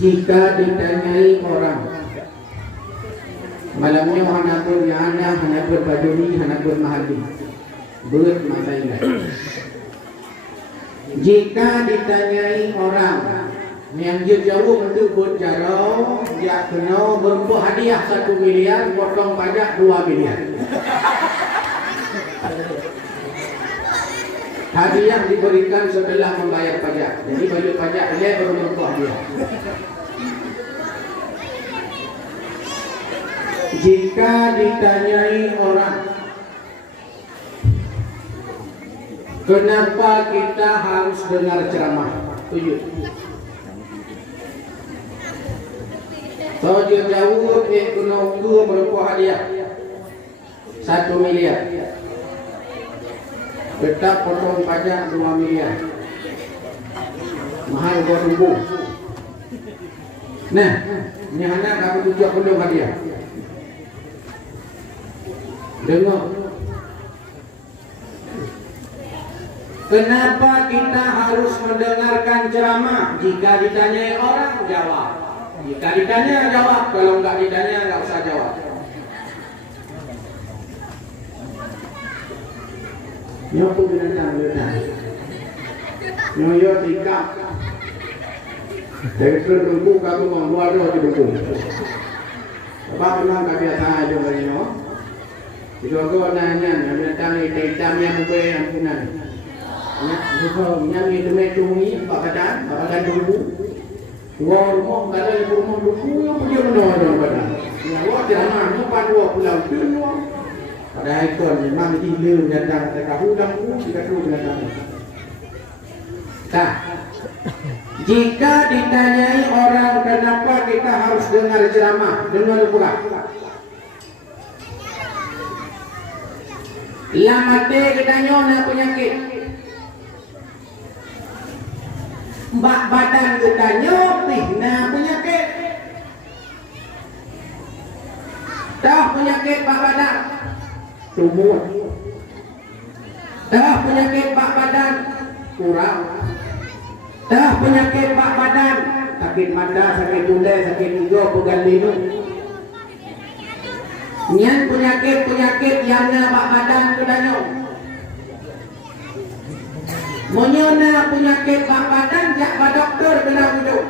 Jika ditanyai orang, malamnya hanapun yana, hanapun baduni, hanapun mahali, berat masa ingat. Jika ditanyai orang yang dia jauh untuk berjarau, dia kena berupa hadiah 1 miliar, potong pajak 2 miliar. Hadiah diberikan setelah membayar pajak. Jadi bayar pajak dia baru berupa hadiah. Jika ditanyai orang, kenapa kita harus dengar ceramah? Tujuh. So dia jauh kena undur berupa hadiah 1 miliar. Tetap potong pajak 2 miliar. Mahal gua tunggu. Nah, ini anak aku tujuh penuh hadiah. Dengar. Kenapa kita harus mendengarkan ceramah? Jika ditanyai orang, jawab. Jika ditanya, jawab. Kalau enggak ditanya, enggak usah jawab. Nyoku binatang-binatang. Nyoyo tikap. Dari terumpu kamu membuat roh terumpu. Sebab memang kebiasaan aja mereka. Jadi aku nanya, binatang ini hitam yang gue ampunan. Yang itu mencuri, badan terumpu. Dua rumah, kalau ibu rumah terumpu, yang punya menolak badan. Yang wah jangan, nyupan dua pulau semua. Pada ikon memang hilir binatang, mereka hudang kita terus binatang. Nah, jika ditanyai orang kenapa kita harus dengar ceramah, dengar pula. Lamate kita nyona penyakit. Mbak badan kita nyopih, nah penyakit. Dah penyakit mbak badan. Tumbuh. Dah penyakit bak badan kurang. Dah penyakit bak badan sakit mata, sakit bunda, sakit hijau, pegal linu. Nian penyakit yang na bak badan kudanya. Monyona penyakit bak badan jak bak doktor kena hidup.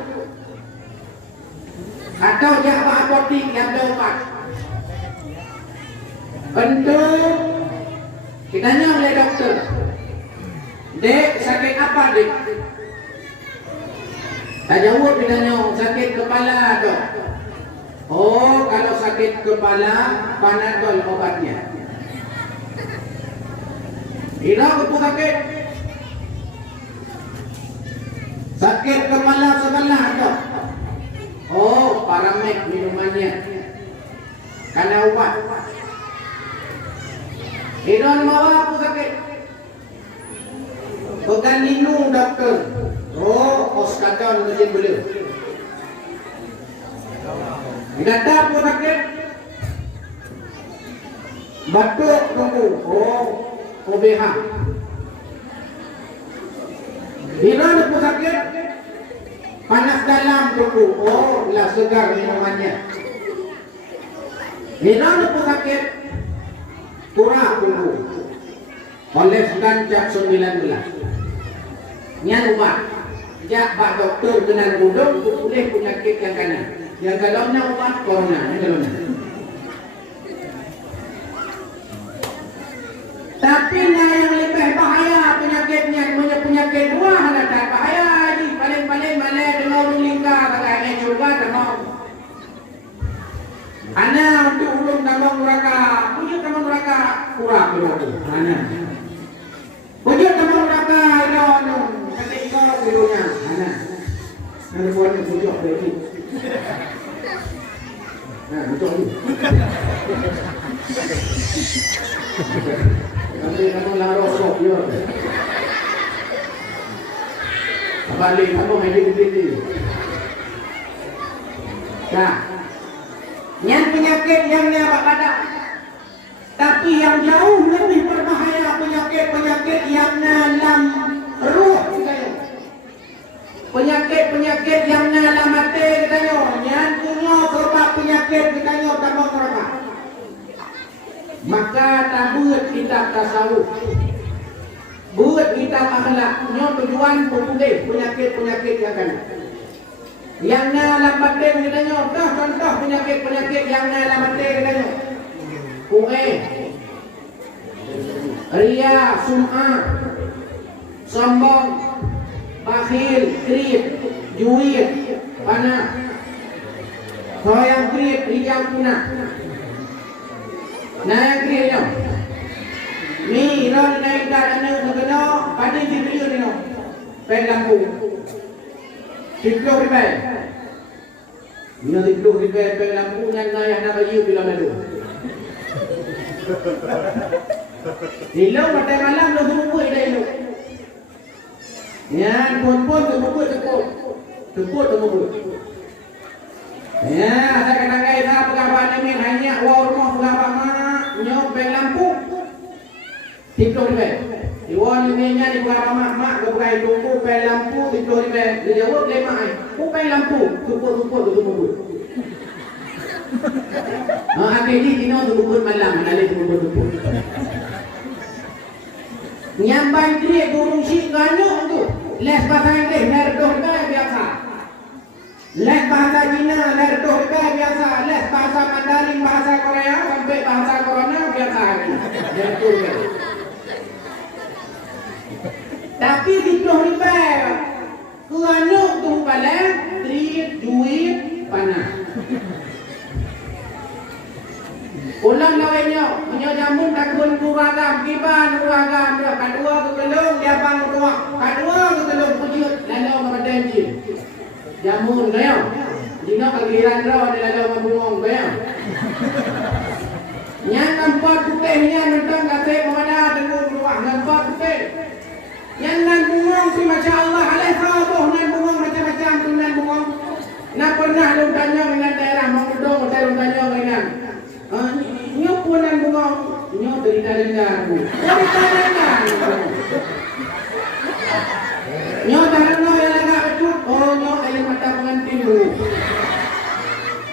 Atau jak bak apotik yang ada obat. Untuk ditanya oleh dokter, dek sakit apa dek? Tak jawab ditanya sakit kepala dok. Oh kalau sakit kepala Panadol obatnya. Ina apa sakit? Sakit kepala sebelah dok. Oh Paramed minumannya. Karena obat. Idon mau apa sakit? Pegang linu doktor. Oh, oskadon mesti beli. Data apa sakit? Batuk tunggu. Oh, OBH. Idon apa sakit? Panas dalam tunggu. Oh, lah segar minumannya. Idon apa sakit? Kurang tunggu. Oleh gancak 19. Nian ubat. Jak pak doktor kena gudung boleh penyakit yang kanan. Yang galaunya ubat corona, yang galaunya. Tapi yang lebih bahaya penyakitnya punya penyakit dua ada tak bahaya lagi. Paling-paling mana dengar lingkar katanya juga dengar. Ana untuk ulung tambang neraka, punya tambang neraka kurang berarti. Ana. Punya tambang neraka itu ketika birunya. Ana. Ana buat pujuk lagi. Nah, betul. Nanti kamu larok sok yo. Balik kamu main di sini. Nah. Yang penyakit yang nyabak badan. Tapi yang jauh lebih berbahaya penyakit-penyakit yang dalam ruh. Penyakit-penyakit yang dalam hati kita nyo tambah neraka. Maka tabut kitab tasawuf. Buat kitab akhlak nyo tujuan putih penyakit-penyakit yang kan. Yang na lambat kita nyo, contoh penyakit-penyakit yang na lambat kita nyo. Ku'e, ria, sum'ah, sombong, bakhil, krip, juid, panah, soyang krip, rijal punah. Nah yang krip nyo, mi, lo naik darah nyo, nagano, padi video nyo, pen lampu, tiplok ribay. Nyo tiplok ribay, pen lampu, nyan na yang nabayu bilang nado. Ilaw matay malam lo tumubuhay na ilaw. Yan, pun tumubuhay, tumubuhay. Yan, sa kanangay sa pagkaban namin, hanya war mo pagkaban nyo, pen lampu. Tiplok ribay. Iwan yung niya ni pagkaban mak, kapagay tungku, pen lampu, tiplok ribay. Dijawab lima ay, pen lampu, tumubuhay. Akhirnya dino tubukun malam, nalih tubukun. Nyamban dia burung si ganyo tu. Les bahasa Inggeris, lerdoh biasa. Les bahasa Cina, lerdoh biasa. Les bahasa Mandarin, bahasa Korea sampai bahasa Corona biasa. Tapi dino ribet. Ganyo tu balik, duit, panah. Ulang lawannya, punya jamun takun kuragam, kiban kuragam, kedua kekelung, dia bang ruak, kedua kekelung pujut, lalu mengadenji. Jamun kaya, jika kegiran raw ada lalu membungong kaya. Yang nampak putihnya nentang kasih mengenai dengan ruak, nampak putih. Yang nan bungong si masya Allah, alaih sahabuh nan bungong macam-macam tu nan bungong. Nak pernah luntanya dengan daerah mengudung, saya luntanya dengan. Nyo punan bungong, nyo derita dengar. Nyo tahan no yang agak becut, nyo air mata pengantin dulu.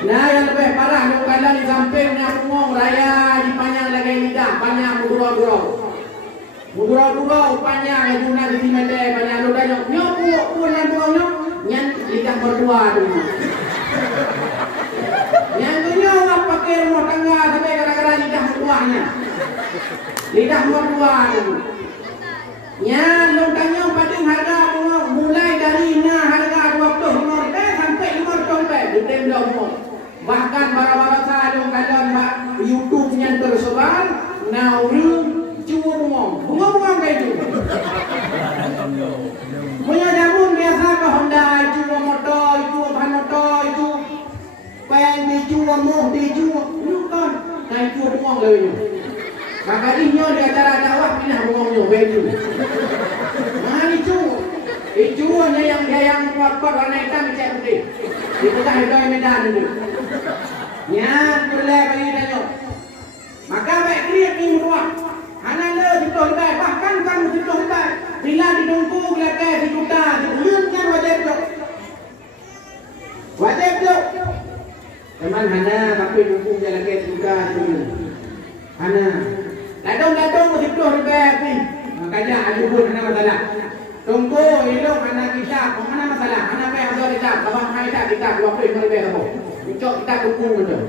Nah yang lebih parah, nyo kadang di sampingnya bungong raya dipanjang lagi lidah, panjang mudurau-durau. Mudurau-durau panjang yang guna di sini deh, panjang ludah nyo punan bungong nyo, nyan lidah berdua dulu. Yang dunia orang pakai rumah tangga sampai gara-gara lidah mertuanya. Lidah mertua dulu. Ya, lontanya pada harga mulai dari harga 20 Rp50 sampai Rp50 di tenda umum. Bahkan bara-bara saya kadang YouTube-nya tersebar, nauru cuma bunga kayak itu. Punya jamun biasa ke Honda, itu motor, itu bahan motor, itu pen dijual moh dijual bukan naik jual buang lagi. Maka ini di acara dakwah pindah buangnya baju. Nah itu hanya yang kuat-kuat warna hitam cek putih. Itu kan itu Medan itu. Nya boleh bagi tanya. Maka baik kriat ni dua. Hana le diton bai bahkan kan diton bai. Bila ditunggu bila ke dijuta diulurkan wajib tu. Wajib tu. Teman hana tapi dukung jalan ke juga tu. Hana. Ladong mesti tu ribet ni. Makanya ada pun hana masalah. Tunggu elok hana kita, hana masalah. Hana bai ada kita, abang hai tak kita dua pun ribet apa. Ucap kita dukung betul.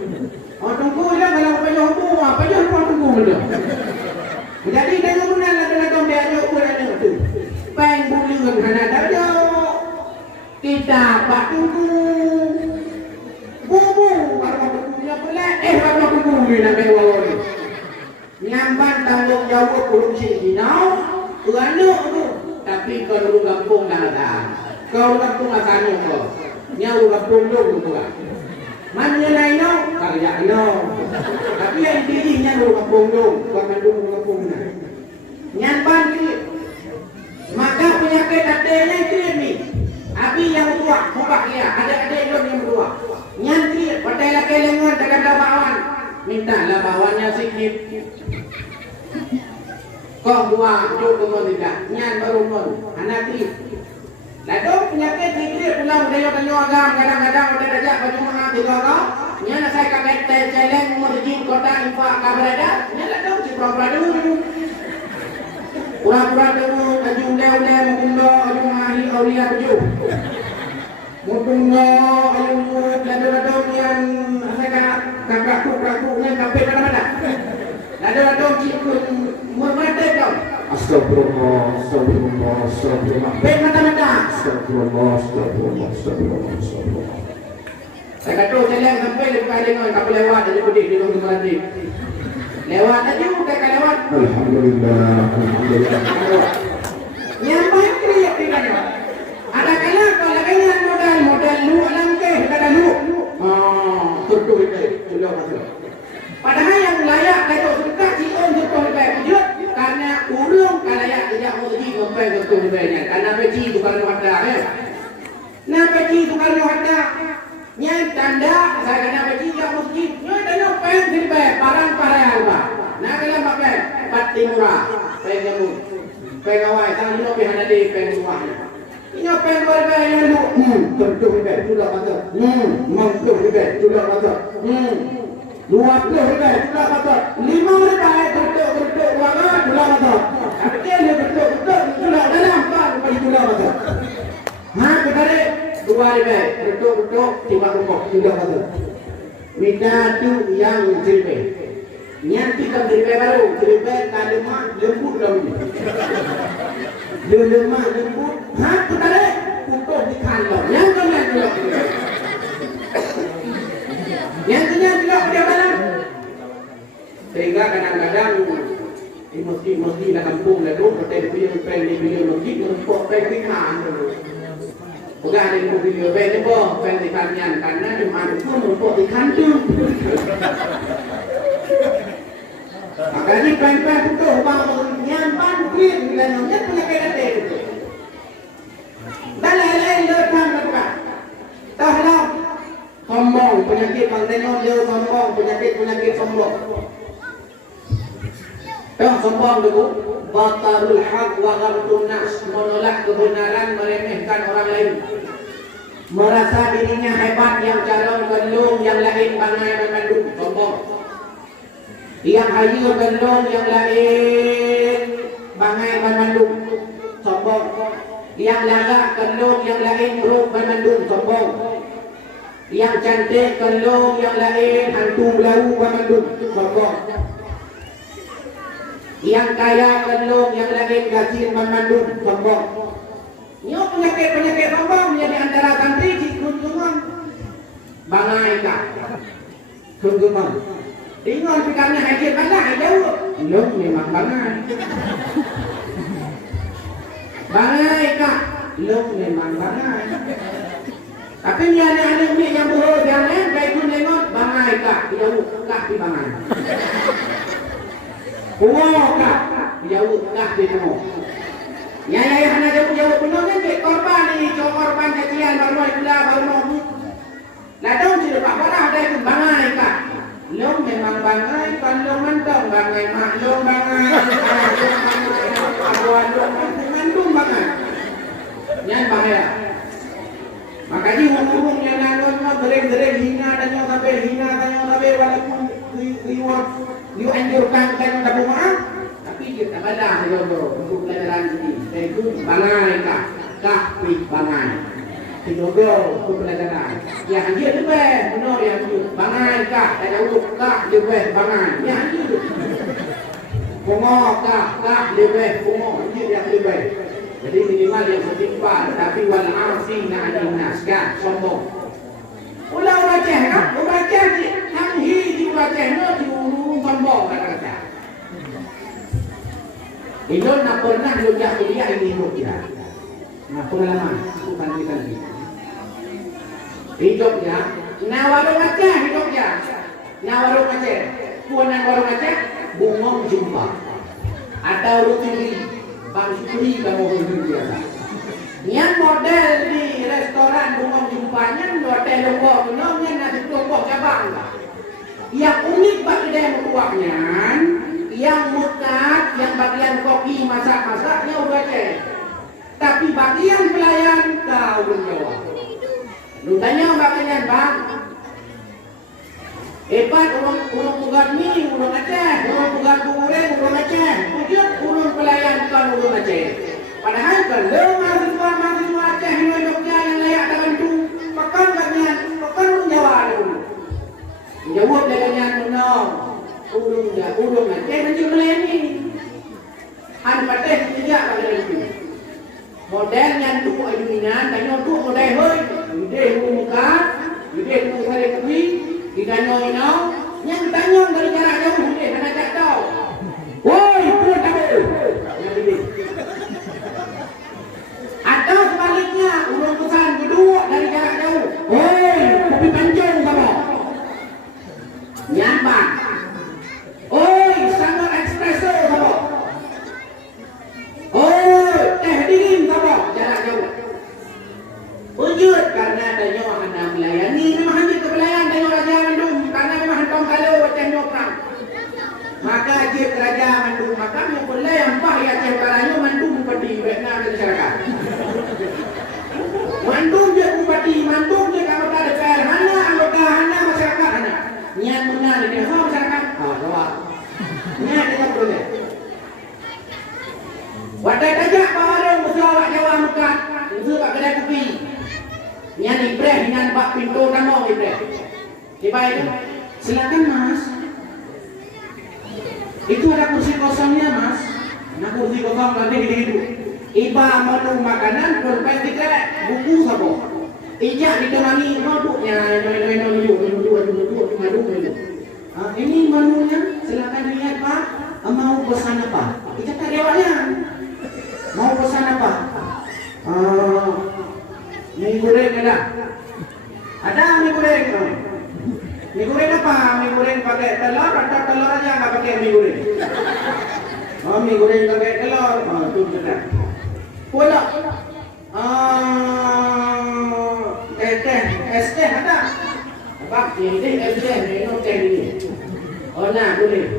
Oh tunggu elok kalau payah buah, payah buah tunggu betul. Jadi dengan benar ladong dia ajak pun ada tu. Peng bulan hana tak ada. Kita pak tunggu. Bubu, kalau punya pelat, kalau bubu ni nak bawa ni. Nyamban tanggung jawab korupsi dinau, kerana tu. Tapi kalau kampung dah ada, kalau kampung asalnya kau, nyawa kampung dulu tu kan. Mana lain no, kerja no. Tapi yang dirinya dulu kampung dulu, bukan dulu kampung ni. Nyamban ni, maka penyakit adanya itu ni. Abi yang tua, muka dia, ada yang tua. Nyantri, patai laki lengan dekat bawan. Minta lah bawannya sikit. Kau buang, jauh kemana tidak. Nyan baru anak tri. Lalu penyakit sikit pulang daya agam kadang-kadang ada ajak baju mahal di kau. nya na saya kaget celeng merjin kota infak kabrada nya la dong si pura-pura dulu pura-pura dulu ajung leu mundo ajung ahli aulia tuju mundo ajung lado-lado yang saya kakak-kakak nya kape mana lado-lado cikun murmate dong astagfirullah astagfirullah astagfirullah ben mata-mata astagfirullah astagfirullah astagfirullah astagfirullah. Saya kata jalan sampai dekat dengan kapal lewat dari Kudik di Gunung Melati. Lewat aja bukan lewat. Alhamdulillah, alhamdulillah. Nyampai kriak di sana. Ada kala kalau kalian modal lu alam ke kata lu. Tentu itu sudah masuk. Padahal yang layak datuk suka si on betul baik karena urung kalayak tidak muji sampai betul baiknya. Karena beci bukan ada ya. Nah beci bukan ada. Nyai tanda saya kena bagi yang masjid nyai tanda pen sirbe parang alba nah kalian pakai pati murah pen kamu pen awal sang dino pi hana di pen semuanya ini pen berbe yang lu tentu ribe sudah patut mampu ribe sudah patut 20 ribe sudah patut 5 ribe tentu wangan sudah patut tapi dia tentu sudah dalam kan sudah patut kita dua ribu betul tiba rukuk sudah betul minta tu yang seribu nyanti kan seribu baru seribu kalimat lembut dalam lemah lembut kita deh untuk di kantor yang kalian juga yang juga dia malam sehingga kadang-kadang di masjid di kampung lalu kita pilih masjid untuk pilihan dulu. Bukan ada yang video betul, pendidikannya karena cuma itu untuk dikantung. Makanya pen-pen itu bangunnya bantuin bilangnya punya kaya itu. Dan lain-lain lepas mereka. Tahlah sombong penyakit bangdeno dia sombong penyakit sombong. Sombong dulu. Batarul haq wa ghamtun nas menolak kebenaran meremehkan orang lain merasa dirinya hebat yang calon belum yang lain bangai memandung sombong yang hayu belum yang lain bangai memandung sombong yang lagak belum yang lain ruk memandung sombong yang cantik belum yang lain hantu belau memandung sombong yang kaya belum yang lain gajin memandung sombong. Ini penyakit sombong menjadi antara santri di kunjungan bangai kah kunjungan tinggal pikarnya haji mana jauh belum memang bangai kah belum memang bangai tapi ni ada ni yang buruk yang lain kayak pun tengok bangai kah jauh kah di bangai Pungo kah? Jauh kah di pungo? Ya hana jauh pungo kan cek korban ni, cok korban cacian baru mau pula baru mau. Ladang si lepas mana ada itu bangai kah? Long memang bangai, kan long mantong bangai mak long bangai, abuan long mantong bangai. Nyan bangai lah. Makanya ngomong yang nanggung dereng hina dan sampai walaupun you anjurkan kan tak maaf tapi kita badah jodoh untuk pelajaran ini yaitu bangai kah bangai jodoh untuk pelajaran ya dia lebih benar yang itu bangai kah dan untuk kah lebih bangai ya itu pungo kah lebih pungo itu yang lebih jadi minimal yang setimpal tapi wal arsina anin nas kah sombong ulah baca kan baca yang hi baca no sombong kata-kata. Itu nak pernah lulus kuliah ini Jogja. Nah pengalaman bukan kita ni. Di Jogja, warung Aceh di Jogja. Warung Aceh, puanan warung Aceh, bungong jumpa. Atau rutin bang Suri kamu biasa. Yang model di restoran bungong jumpanya model lombok, namanya nasi lombok cabang. Yang unik bagi dia berkuahnya, yang mutat, yang bagian kopi masak-masaknya udah cek. Tapi bagian pelayan kau menjawab. Lu tanya bagian bang, Hebat urung pugat ni, urung Aceh, urung pugat Bungureng, urung Aceh. Wujud urung pelayan bukan urung Aceh. Padahal kalau mahasiswa Aceh yang Jogja yang layak dalam itu, pekan katanya, pekan urung Jawa dulu. Jawab katanya menong, urung Aceh macam melayani. Han pateh tidak pada itu. Model yang tu ajunan, tanya tu model hoi, ide muka, ide tu sare kui. Ditanya yang tanya dari jarak jauh dia kena cak tahu. Woi, tu tak boleh. Atau sebaliknya, urung pesan kedua dari jarak jauh. Woi, kopi pancung sama. Nyambang. Woi, sangat espresso sama. Woi, teh dingin sama jarak jauh. Wujud karena tanya anda melayani memang hanya kepelayan tanya Raja Bandung karena memang hentong kalau macam nyokang. Maka Cik Raja Bandung maka yang boleh yang bah ya Cik Karanya Bandung bupati Vietnam dan masyarakat. Bandung dia bupati, Bandung dia anggota DPR, hana anggota, hana masyarakat hana. Niat benar dia semua masyarakat. Jawab. Niat kita boleh. Wadai tajak bawarung bersuara Jawa Mekah, itu pak kedai kopi. Yang ibrah dengan pak pintu kamu ibrah. Tiba itu, silakan mas. Itu ada kursi kosongnya mas. Nah kursi kosong nanti gitu. Iba menu makanan, berpes tiket, buku sabo. Ijak ditemani moduknya, ini menunya, silakan lihat pak. Mau pesan apa? Ijak tak lewatnya. Mau pesan apa? Mie goreng ada? Ada mie goreng? Mie goreng apa? Mie goreng pakai telur atau telur aja nggak pakai mie goreng? Oh mie goreng pakai telur, itu sudah. Pula, es teh ada? Bak ini es teh, minum teh ini. Oh nah boleh.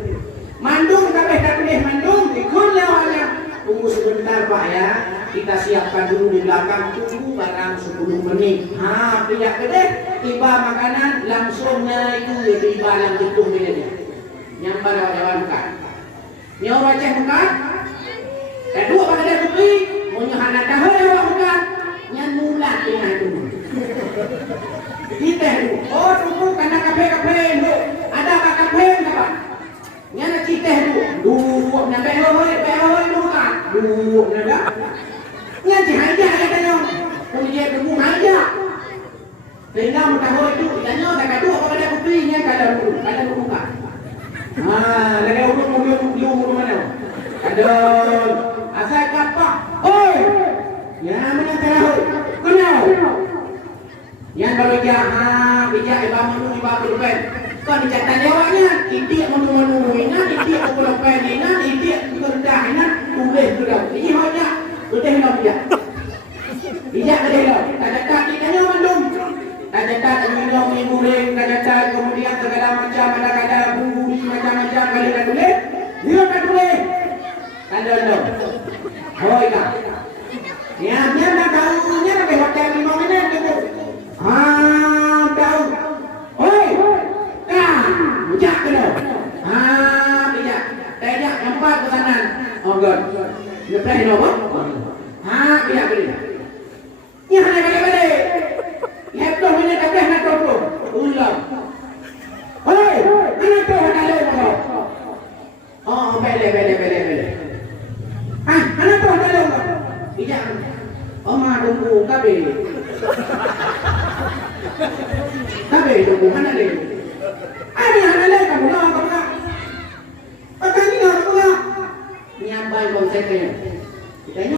Mandung tapi tak boleh mandung, ikut lewatnya. Tunggu sebentar pak ya. Kita siapkan dulu di belakang, tunggu barang 10 menit. Pijak kedai, tiba makanan langsungnya itu tiba yang hitung dia. Nyambar Jawa bukan. Nyawa Aceh bukan. Kedua pada dia kopi, punya anak tahu Jawa bukan. Yang mula dengan itu. Kita itu, oh tunggu karena kafe itu. Ada kafe apa? Nyana kita itu, dua nyampe hoi bukan. Dua nyampe. Yang dihaja katanya, punya tunggu haja. Sehingga mengetahui itu, tanya tak kadu apa pada kopinya kada buka. Lagi urut mana? Ada asal kapak. Oi, ya mana tahu? Kenal? Yang kalau bijak iba berpen. Kau dicatat lewatnya, itik menu ina, itik berpen ina, itik rendah ina, boleh sudah. Ini hoja. Betul tak bijak? Bijak betul tak? Tak ditanya Bandung. Tak minum mie goreng, tak kemudian segala macam ada bumbu macam-macam kali tak boleh. Dia tak boleh. Ada. Hoi kah? Ya, dia nak tahunya nak hotel 5 minit tu. Tahu. Hoi. Bijak ke dah? Bijak. Tajak empat pesanan. Oh god. Lepas ini apa? Bijak ke dia? Ni hanya balik-balik. Heboh minit habis nak tolong. Ulang. Hei, mana tu hendak lewat? Oh, balik. Mana tu hendak lewat? Bijak. Oma tunggu kabe. Kabe tunggu mana dia? Ada yang lain kamu nak? Apa ni nak? Nyambai konsepnya.